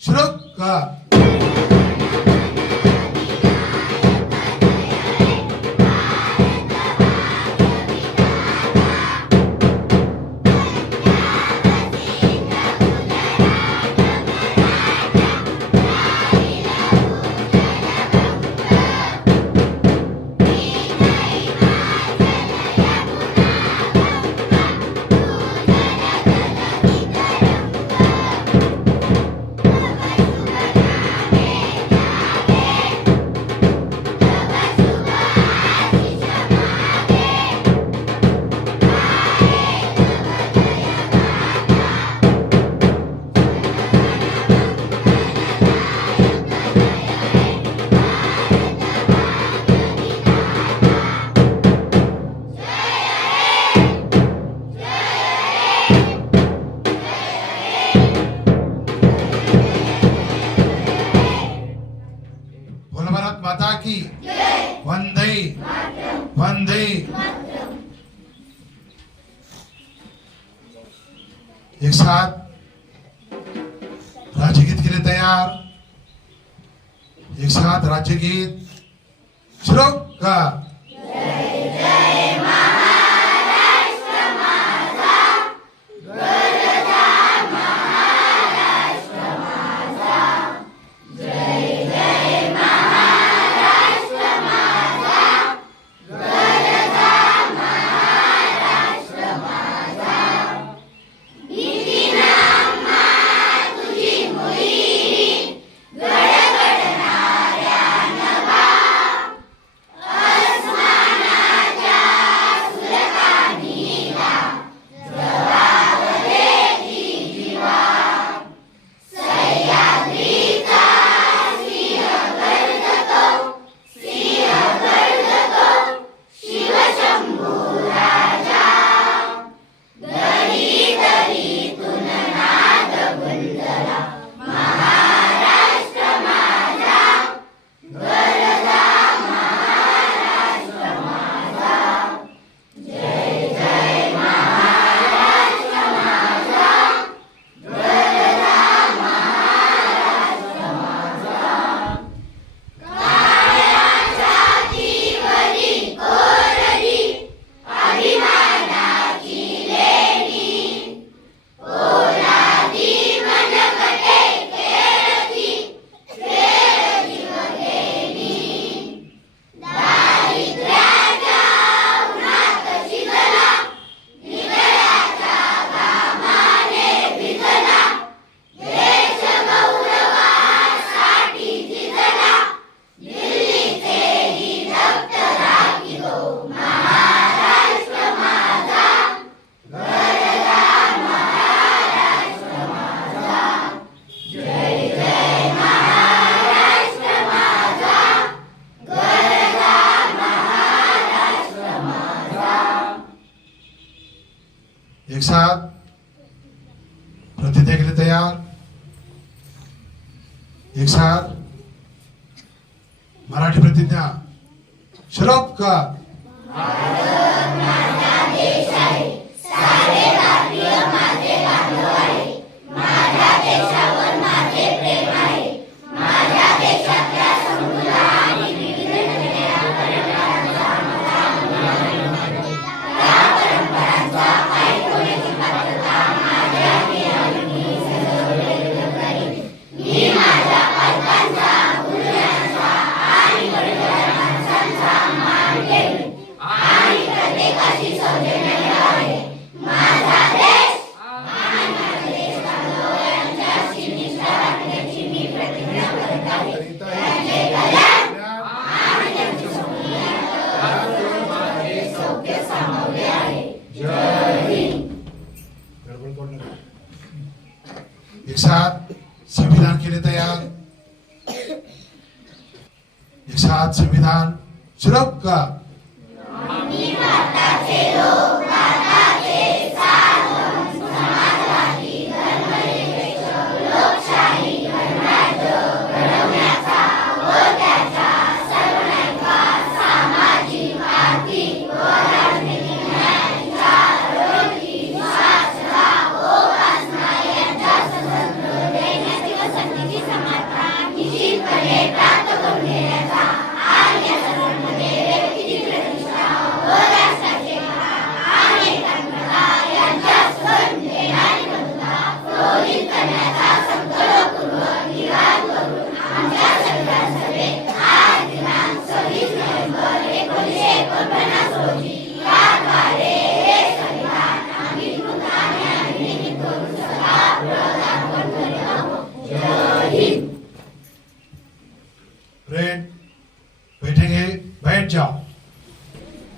シュロックが राज्यगीत केले तयार। एक साथ राज्यगीत श्लोक का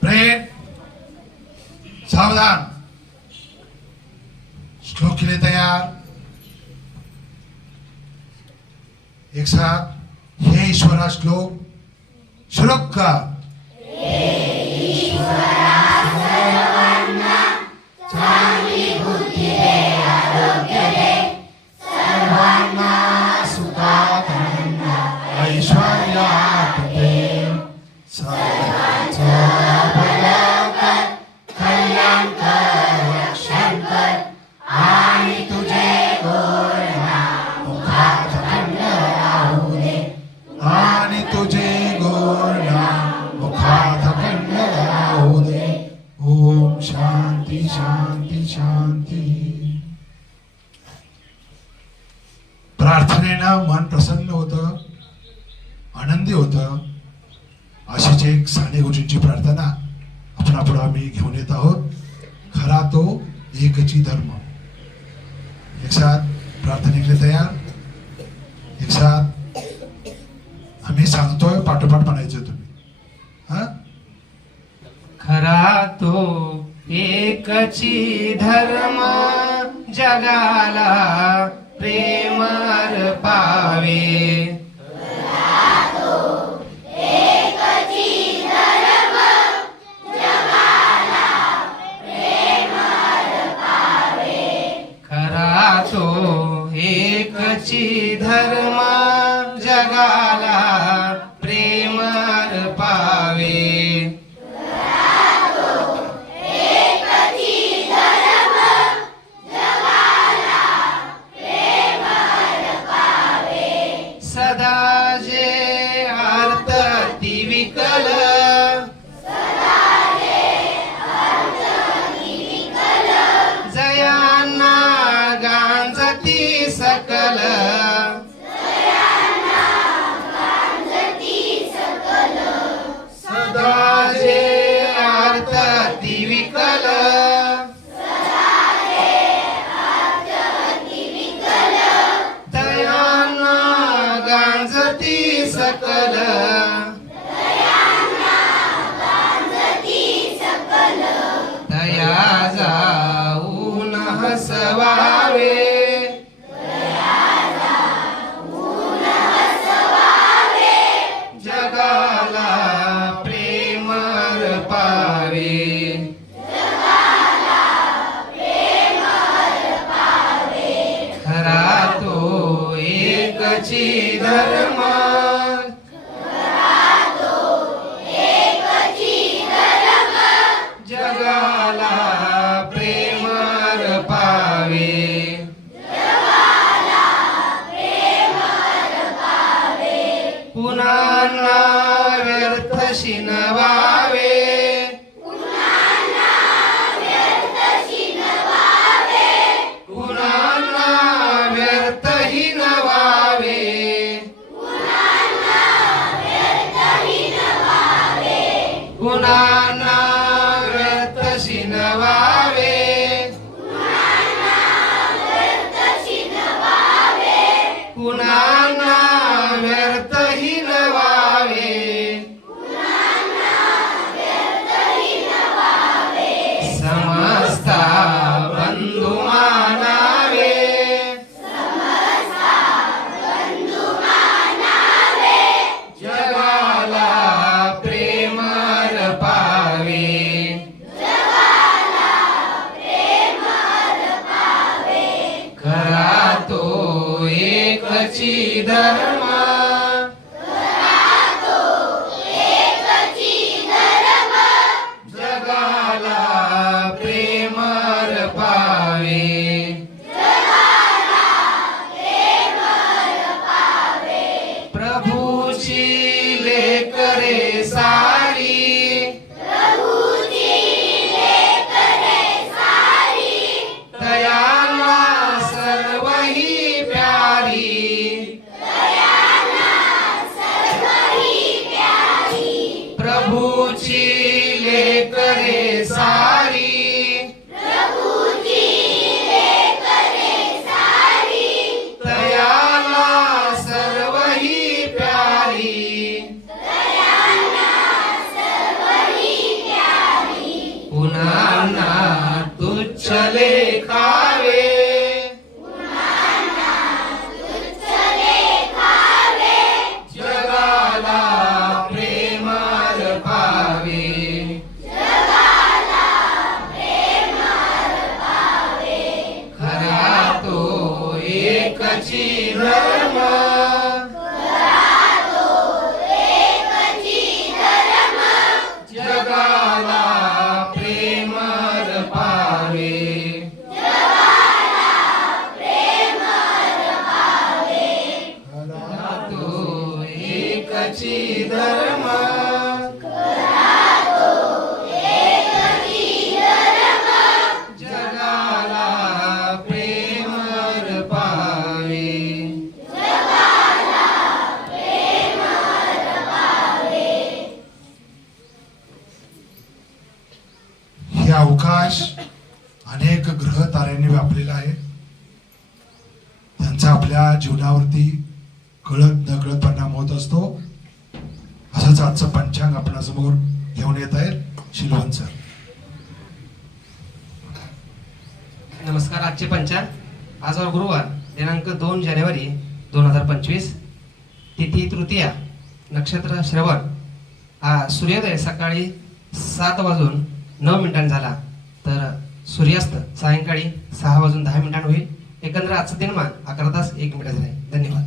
ब्रेन सावधान श्लोक के लिए तैयार एक साथ हे ईश्वरा श्लोक श्लोक का प्रार्थनेनं मन प्रसन्न होतं आनंदी होतं. अशीच एक साने गुरुजींची प्रार्थना आपण आपण आम्ही घेऊन येत आहोत. खरा तो एकची धर्म. एक साथ प्रार्थनेकडे तयार. एक साथ आम्ही सांगतोय पाठोपाठ म्हणायचं तुम्ही. हा? खरा तो एकची धर्म जगाला प्रेम पावे। खरा तो एकची धर्म जगाला प्रेम पावे। Gunana. त्यांचा आपल्या जीवनावरती कळत नकळत परिणाम होत असतो. असंच आजचं पंचांग आपणासमोर घेऊन येत आहे शिलवण सर. नमस्कार आजचे पंचांग. आज गुरुवार दिनांक दोन जानेवारी दोन हजार पंचवीस. तिथी तृतीया नक्षत्र श्रवण. हा सूर्योदय सकाळी सात वाजून नऊ मिनिटांनी झाला. तर सूर्यास्त सायंकाळी सहा वाजून दहा मिनिटांनी होईल. एकंदर आजचं दिनमान अकरा तास एक मिनिट झाले धन्यवाद.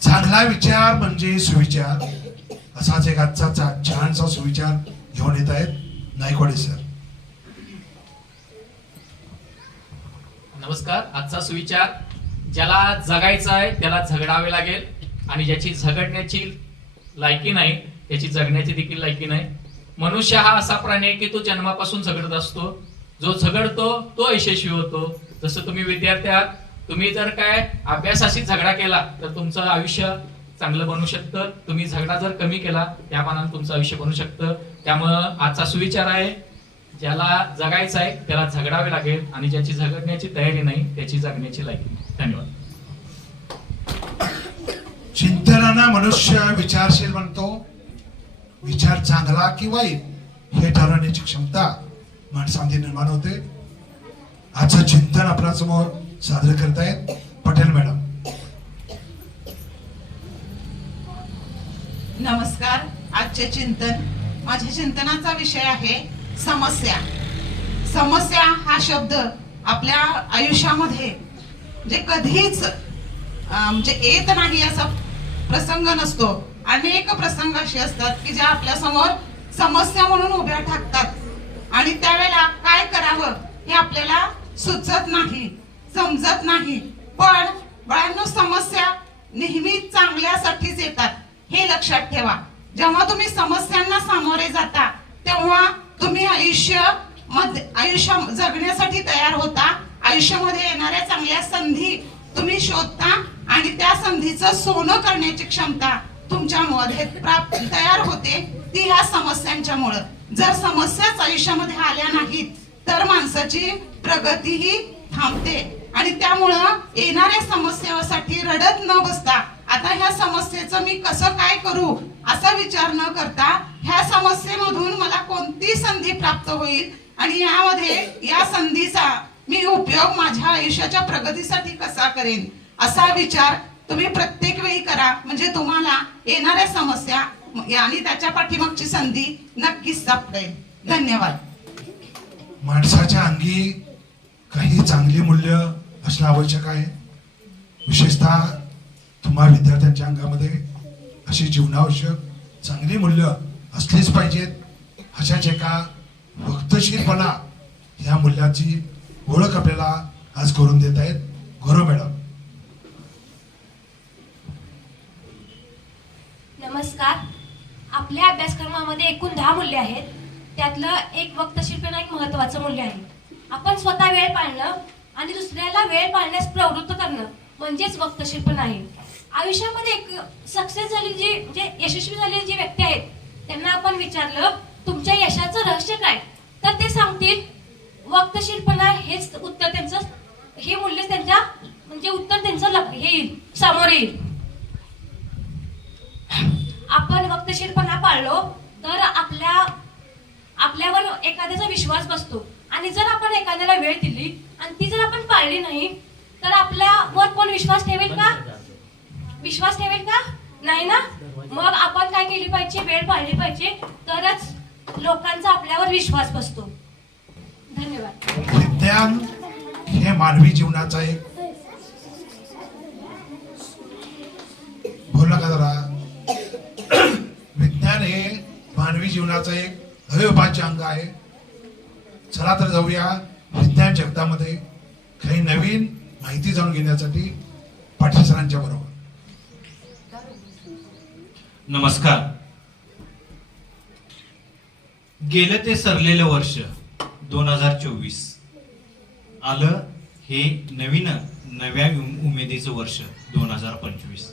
चांगला विचार म्हणजे सुविचार. असाच एक आजचा छानसा सुविचार घेऊन येत आहेत नायकवाडे सर. नमस्कार. आजचा सुविचार ज्याला जगायचं आहे त्याला झगडावे लागेल आणि ज्याची झगडण्याची लायकी नाही त्याची जगण्याची देखील लायकी नाही. मनुष्य हा असा प्राणी आहे की तो जन्मापासून झगडत असतो. जो झगडतो तो यशस्वी होतो. जसं तुम्ही विद्यार्थी आहात तुम्ही जर काय अभ्यासाशी झगडा केला तर तुमचं आयुष्य चांगलं बनू शकतं. तुम्ही झगडा जर कमी केला त्या मानाने तुमचं आयुष्य बनू शकतं. त्यामुळं आजचा सुविचार आहे ज्याला जगायचं आहे त्याला झगडावे लागेल आणि ज्याची झगडण्याची तयारी नाही त्याची जगण्याची लागेल नाही. धन्यवाद. चिंतनानं मनुष्य विचारशील म्हणतो विचार चांगला की वाईट हे ठरवण्याची क्षमता माणसामध्ये निर्माण होते. आजचं चिंतन आपल्यासमोर सादर करतायत. पटेल मॅडम. नमस्कार. आजचे चिंतन माझ्या चिंतनाचा विषय आहे समस्या. समस्या हा शब्द आपल्या आयुष्यामध्ये जे कधीच म्हणजे येत नाही असा प्रसंग नसतो. अनेक प्रसंग असे असतात की ज्या आपल्यासमोर समस्या म्हणून उभ्या ठाकतात. आणि त्यावेळेला काय करावं हे आपल्याला सुचत नाही समजत नाही. पण बाळांनो समस्या नेहमी चांगल्यासाठीच येतात. हे लक्षात ठेवा. जेव्हा तुम्ही समस्यांना सामोरे जाता तेव्हा तुम्ही आयुष्यमध्ये आयुष्य जगण्यासाठी तयार होता. आयुष्यामध्ये येणाऱ्या चांगल्या संधी तुम्ही शोधता आणि त्या संधीचं सोनं करण्याची क्षमता तुमच्यामध्ये प्राप्त तयार होते. ती ह्या समस्यांच्यामुळं. जर समस्याच आयुष्यामध्ये आल्या नाहीत तर माणसाची प्रगतीही थांबते. आणि त्यामुळं येणाऱ्या समस्येसाठी रडत न बसता आता ह्या समस्येचं मी कसं काय करू असा विचार न करता ह्या समस्येमधून मला कोणती संधी प्राप्त होईल? आणि यामध्ये या संधीचा मी उपयोग माझ्या आयुष्याच्या प्रगतीसाठी कसा करेन? असा विचार तुम्ही प्रत्येक वेळी करा. म्हणजे तुम्हाला येणाऱ्या समस्या आणि त्याच्या पाठीमागची संधी नक्कीच सापडेल. धन्यवाद. माणसाच्या अंगी काही चांगली मूल्य असणं आवश्यक आहे. विशेषतः तुम्हा विद्यार्थ्यांच्या अंगामध्ये अशी जीवनावश्यक चांगली मूल्य असलीच पाहिजेत. अशाच एका वक्तशीरपणा ह्या मूल्याची ओळख आपल्याला आज करून देत आहेत. गौरव मॅडम. नमस्कार. आपल्या अभ्यासक्रमामध्ये एकूण दहा मूल्य आहेत. त्यातलं एक वक्तशीरपणा एक महत्वाचं मूल्य आहे. आपण स्वतः वेळ पाळणं आणि दुसऱ्याला वेळ पाळण्यास प्रवृत्त करणं म्हणजेच वक्तशीरपण आहे. आयुष्यामध्ये एक सक्सेस झाली जी जे यशस्वी झालेली जी व्यक्ती आहेत त्यांना आपण विचारलं तुमच्या यशाचं रहस्य काय? तर ते सांगतील वक्तशीरपणा हेच उत्तर त्यांचं हे मूल्य त्यांच्या म्हणजे उत्तर त्यांचं हे येईल समोर येईल. आपण वक्तशीरपणा पाळलो तर आपल्या आपल्यावर एखाद्याचा विश्वास बसतो. आणि जर आपण एखाद्याला वेळ दिली आणि ती जर आपण पाळली नाही तर आपल्यावर कोण विश्वास ठेवेल का? विश्वास ठेवेल का? नाही ना? मग आपण काय केली पाहिजे? वेळ पाळली पाहिजे. तरच लोकांचा आपल्यावर विश्वास बसतो. धन्यवाद. विज्ञान हे मानवी जीवनाचा एक बोलला का जरा? विज्ञान हे मानवी जीवनाचा एक अविभाज्य अंग आहे. चला तर जाऊया विज्ञान जगतामध्ये काही नवीन माहिती जाणून घेण्यासाठी पाटील सरांच्या बरोबर. नमस्कार. गेलं ते सरलेलं वर्ष दोन हजार चोवीस. आलं हे नवीन नव्या उम- उमेदीचं वर्ष दोन हजार पंचवीस.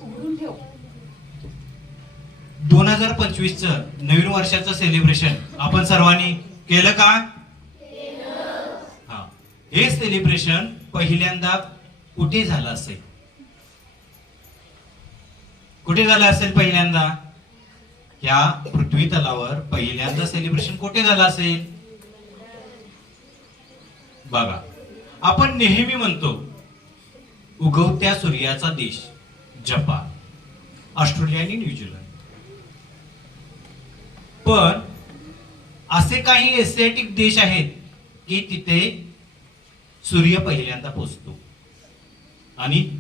दोन हजार पंचवीस च नवीन वर्षाचं सेलिब्रेशन आपण सर्वांनी केलं का? हे सेलिब्रेशन पहिल्यांदा कुठे झालं असेल? कुठे झालं असेल पहिल्यांदा? या पृथ्वी तलावर पहिल्यांदा सेलिब्रेशन कुठे झालं असेल? बघा आपण नेहमी म्हणतो उगवत्या सूर्याचा देश जपान ऑस्ट्रेलिया आणि न्यूझीलंड पण असे काही एशियाटिक देश आहेत की तिथे सूर्य पहिल्यांदा पोचतो. आणि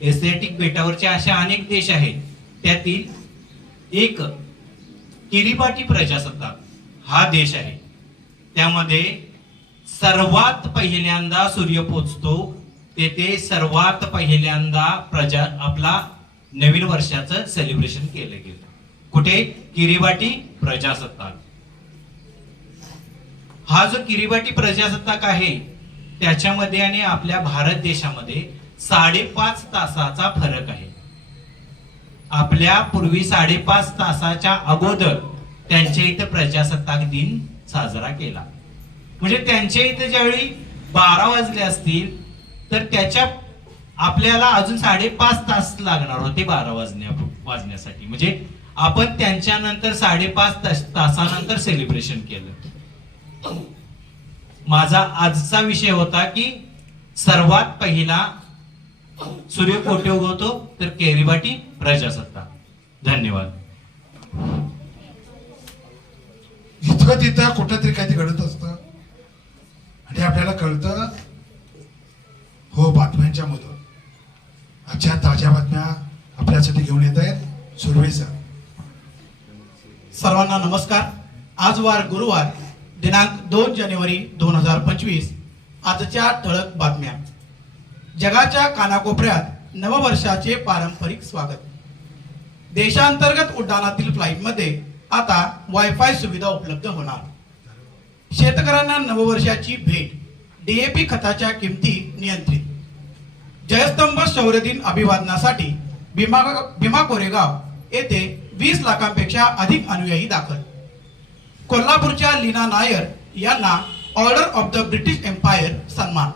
एसियाटिक बेटावरचे अशा अनेक देश आहेत त्यातील एक किरिबाटी प्रजासत्ताक हा देश आहे. त्यामध्ये सर्वात पहिल्यांदा सूर्य पोचतो तेथे सर्वात पहिल्यांदा प्रजा आपला नवीन वर्षाचं सेलिब्रेशन केलं गेलं. कुठे? किरिबाटी प्रजासत्ताक. हा जो किरिबाटी प्रजासत्ताक आहे त्याच्यामध्ये आणि आपल्या भारत देशामध्ये साडेपाच तासाचा फरक आहे. आपल्या पूर्वी साडेपाच तासाच्या अगोदर त्यांच्या इथं प्रजासत्ताक दिन साजरा केला. म्हणजे त्यांच्या इथं ज्यावेळी बारा वाजले असतील तर त्याच्या आपल्याला अजून साडेपाच तास लागणार होते बारा वाजण्या वाजण्यासाठी. म्हणजे आपण त्यांच्यानंतर साडेपाच तास तासानंतर सेलिब्रेशन केलं. माझा आजचा विषय होता की सर्वात पहिला सूर्य कोठे उगवतो? तर केरीबाटी प्रजासत्ताक. धन्यवाद. इथं तिथं कुठं तरी काहीतरी घडत असतं. आणि आपल्याला कळतं हो बातम्यांच्या मधून. आजच्या ताज्या बातम्या आपल्यासाठी घेऊन येत आहेत सुरवे सर. सर्वांना नमस्कार. आज वार गुरुवार. दिनांक दोन जानेवारी दोन हजार पंचवीस. आजच्या ठळक बातम्या. जगाच्या कानाकोपऱ्यात नववर्षाचे पारंपरिक स्वागत. देशांतर्गत उड्डाणातील फ्लाईटमध्ये आता वायफाय सुविधा उपलब्ध होणार. शेतकऱ्यांना नववर्षाची भेट. डीएपी खताच्या किमती नियंत्रित. जयस्तंभ शौर्य दिन अभिवादनासाठी भीमा भीमा कोरेगाव येथे वीस लाखांपेक्षा अधिक अनुयायी दाखल. कोल्हापूरच्या लीना नायर यांना order of the British empire सन्मान.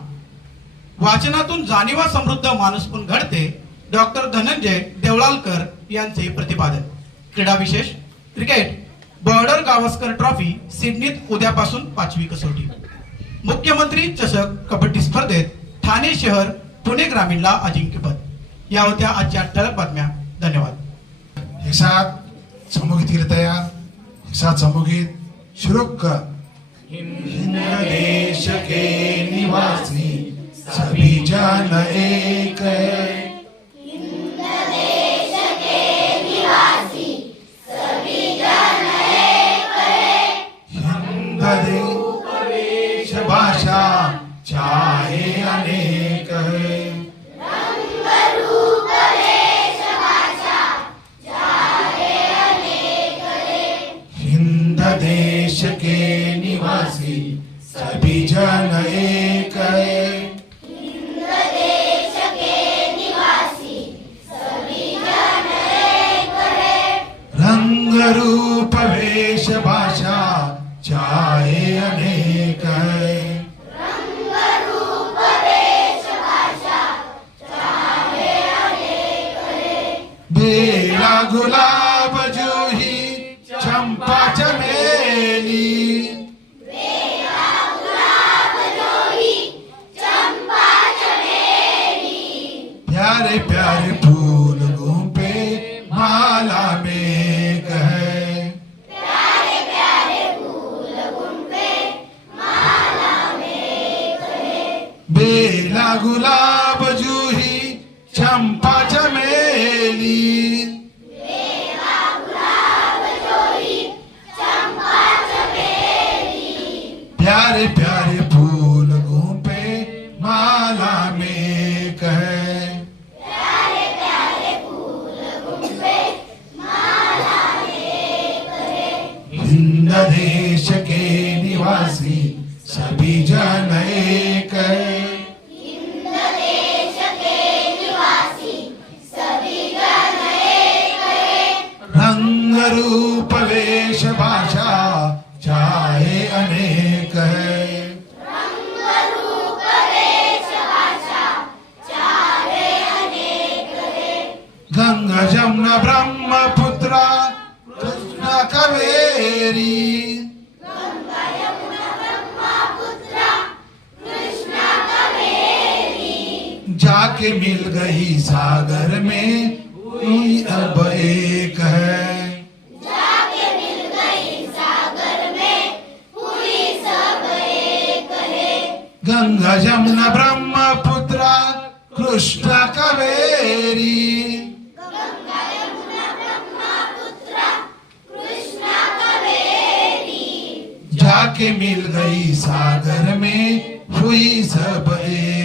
वाचनातून जाणीवा समृद्ध माणूस पण घडते डॉक्टर धनंजय देवळालकर यांचे प्रतिपादन. क्रीडा विशेष क्रिकेट बॉर्डर गावस्कर ट्रॉफी सिडनीत उद्यापासून पाचवी कसोटी. मुख्यमंत्री चषक कबड्डी स्पर्धेत ठाणे शहर पुणे ग्रामीणला अजिंक्यपद. या होत्या आजच्या ठळक बातम्या. धन्यवाद. एक साथ समूहित केले तयार साथ शुरू कर हिंद देश के निवासी सभी जान एक है बेला sabhi janaye गंगा जमुना ब्रह्मपुत्रा कृष्णा कवेरी। जाके मिल गई सागर में हुई सब एक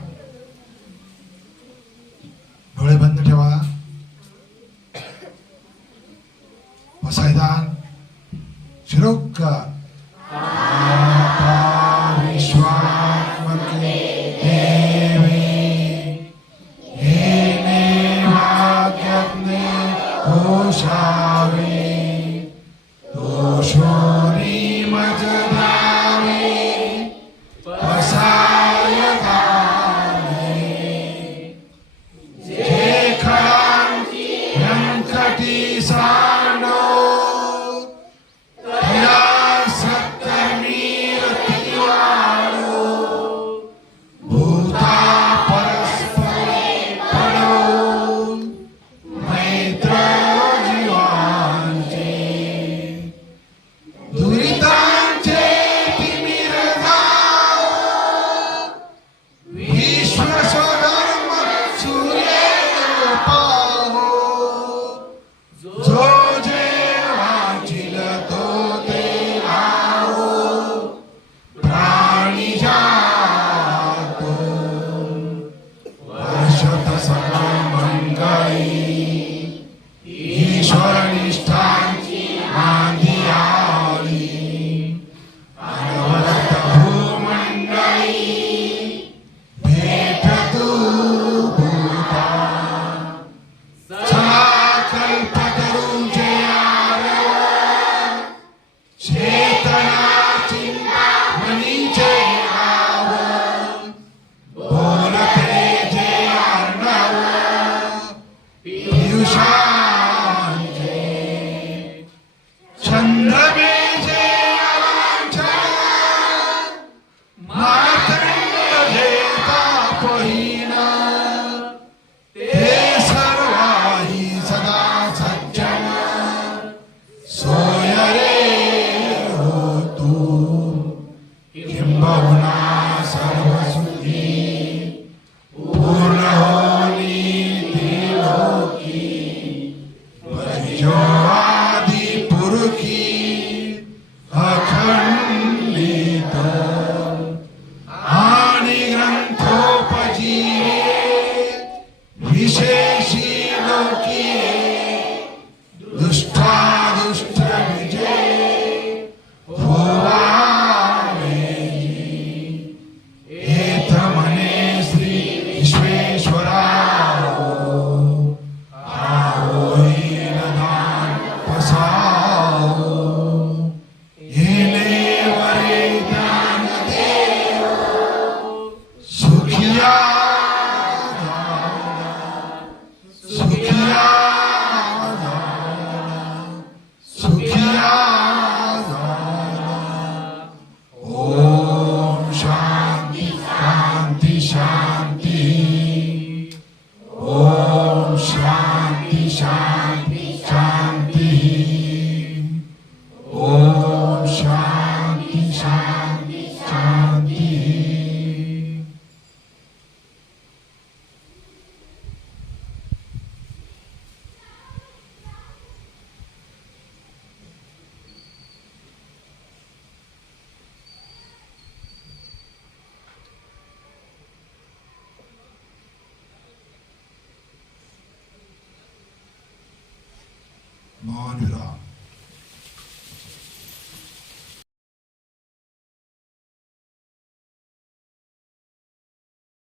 ধিরক্কার